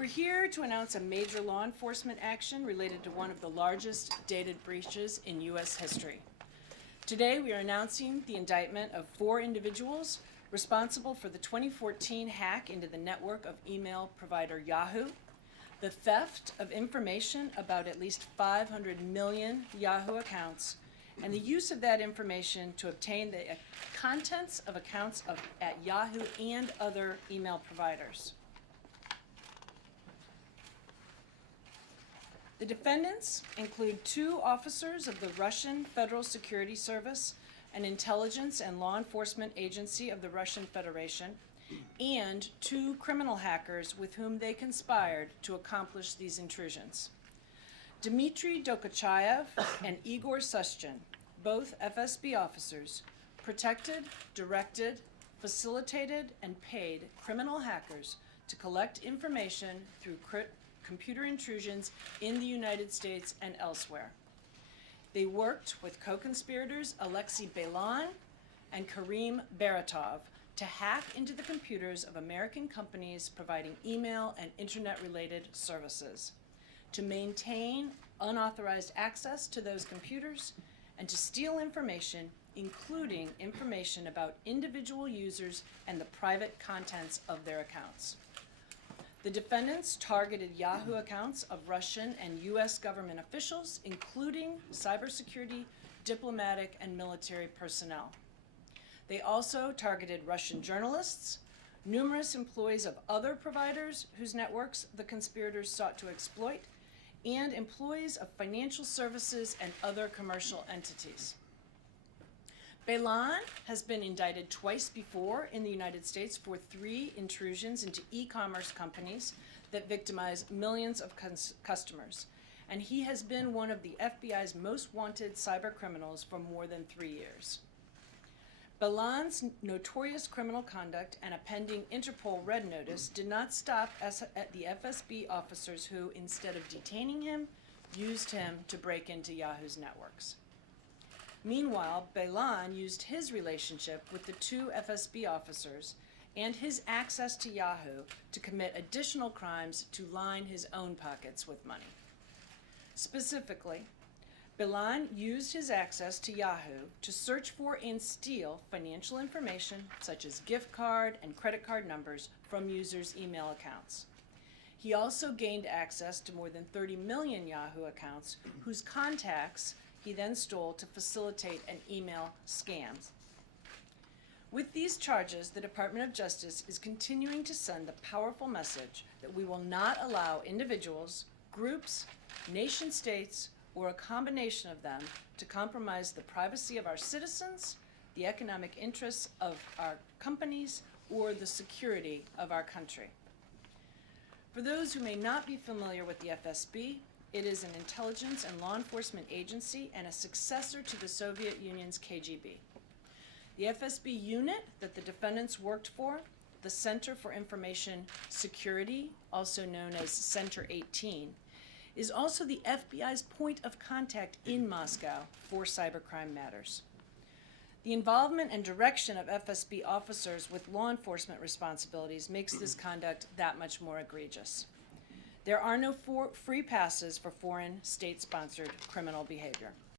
We're here to announce a major law enforcement action related to one of the largest data breaches in U.S. history. Today, we are announcing the indictment of 4 individuals responsible for the 2014 hack into the network of email provider Yahoo, the theft of information about at least 500 million Yahoo accounts, and the use of that information to obtain the contents of accounts at Yahoo and other email providers. The defendants include 2 officers of the Russian Federal Security Service, an intelligence and law enforcement agency of the Russian Federation, and 2 criminal hackers with whom they conspired to accomplish these intrusions. Dmitry Dokuchayev and Igor Sushchin, both FSB officers, protected, directed, facilitated, and paid criminal hackers to collect information through computer intrusions in the United States and elsewhere. They worked with co-conspirators Alexei Belan and Karim Baratov to hack into the computers of American companies providing email and internet-related services, to maintain unauthorized access to those computers, and to steal information, including information about individual users and the private contents of their accounts. The defendants targeted Yahoo accounts of Russian and U.S. government officials, including cybersecurity, diplomatic, and military personnel. They also targeted Russian journalists, numerous employees of other providers whose networks the conspirators sought to exploit, and employees of financial services and other commercial entities. Belan has been indicted twice before in the United States for 3 intrusions into e-commerce companies that victimize millions of customers, and he has been one of the FBI's most wanted cyber criminals for more than 3 years. Belan's notorious criminal conduct and a pending Interpol Red Notice did not stop at the FSB officers who, instead of detaining him, used him to break into Yahoo's networks. Meanwhile, Belan used his relationship with the 2 FSB officers and his access to Yahoo to commit additional crimes to line his own pockets with money. Specifically, Belan used his access to Yahoo to search for and steal financial information such as gift card and credit card numbers from users' email accounts. He also gained access to more than 30 million Yahoo accounts whose contacts he then stole to facilitate an email scam. With these charges, the Department of Justice is continuing to send the powerful message that we will not allow individuals, groups, nation-states, or a combination of them to compromise the privacy of our citizens, the economic interests of our companies, or the security of our country. For those who may not be familiar with the FSB, it is an intelligence and law enforcement agency and a successor to the Soviet Union's KGB. The FSB unit that the defendants worked for, the Center for Information Security, also known as Center 18, is also the FBI's point of contact in Moscow for cybercrime matters. The involvement and direction of FSB officers with law enforcement responsibilities makes this conduct that much more egregious. There are no free passes for foreign state-sponsored criminal behavior.